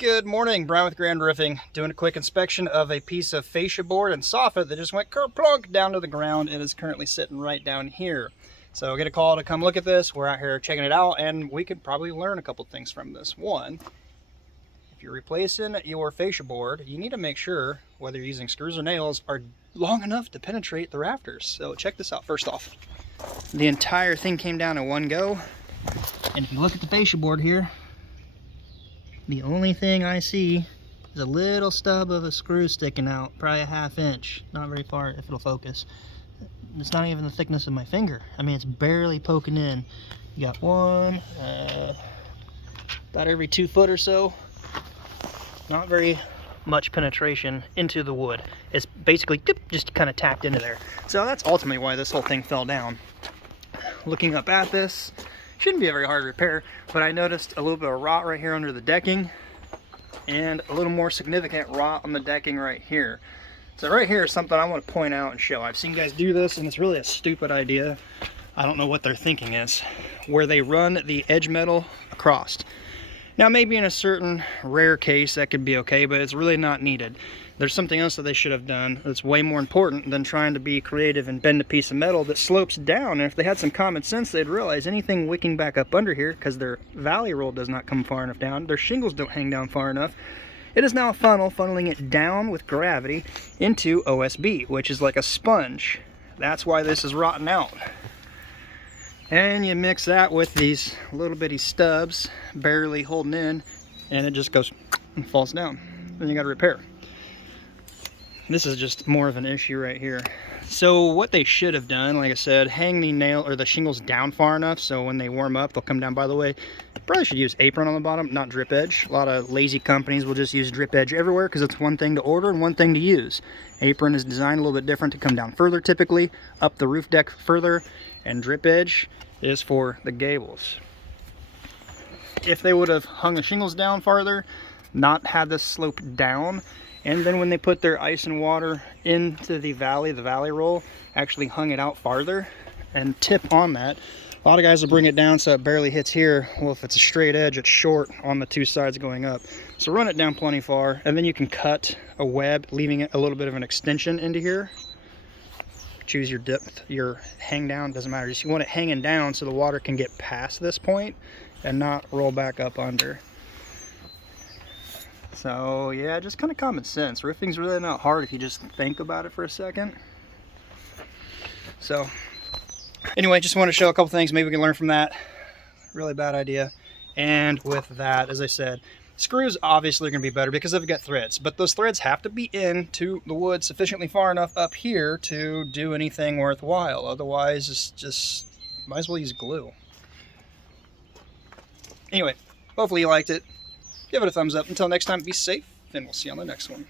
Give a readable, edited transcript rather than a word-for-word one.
Good morning, Brian with Grand Roofing. Doing a quick inspection of a piece of fascia board and soffit that just went kerplunk down to the ground and is currently sitting right down here. So get a call to come look at this. We're out here checking it out and we could probably learn a couple things from this. One, if you're replacing your fascia board, you need to make sure whether you're using screws or nails are long enough to penetrate the rafters. So check this out. First off, the entire thing came down in one go. And if you look at the fascia board here, the only thing I see is a little stub of a screw sticking out, probably a 1/2 inch, not very far if it'll focus. It's not even the thickness of my finger. I mean, it's barely poking in. You got one, about every 2 foot or so. Not very much penetration into the wood. It's basically just kind of tapped into there. So that's ultimately why this whole thing fell down. Looking up at this, shouldn't be a very hard repair, but I noticed a little bit of rot right here under the decking and a little more significant rot on the decking right here. So right here is something I want to point out and show. I've seen guys do this and it's really a stupid idea. I don't know what their thinking is, where they run the edge metal across. Now maybe in a certain rare case that could be okay, but it's really not needed. There's something else that they should have done that's way more important than trying to be creative and bend a piece of metal that slopes down. And if they had some common sense, they'd realize anything wicking back up under here, because their valley roll does not come far enough down, their shingles don't hang down far enough, it is now a funnel funneling it down with gravity into OSB, which is like a sponge. That's why this is rotting out. And you mix that with these little bitty stubs barely holding in, and it just goes and falls down. Then you got to repair. This is just more of an issue right here. So what they should have done, like I said, hang the nail or the shingles down far enough so when they warm up, they'll come down. By the way, probably should use apron on the bottom, not drip edge. A lot of lazy companies will just use drip edge everywhere because it's one thing to order and one thing to use. Apron is designed a little bit different to come down further typically, up the roof deck further, and drip edge is for the gables. If they would have hung the shingles down farther, not had this slope down, and then when they put their ice and water into the valley roll, actually hung it out farther, and tip on that. A lot of guys will bring it down so it barely hits here. Well, if it's a straight edge, it's short on the 2 sides going up. So run it down plenty far, and then you can cut a web, leaving it a little bit of an extension into here. Choose your depth, your hang down, doesn't matter. Just you want it hanging down so the water can get past this point and not roll back up under. So yeah, just kind of common sense. Roofing's really not hard if you just think about it for a second. So anyway, just want to show a couple things. Maybe we can learn from that. Really bad idea. And with that, as I said, screws obviously are going to be better because they've got threads. But those threads have to be into the wood sufficiently far enough up here to do anything worthwhile. Otherwise, it's just might as well use glue. Anyway, hopefully you liked it. Give it a thumbs up. Until next time, be safe, and we'll see you on the next one.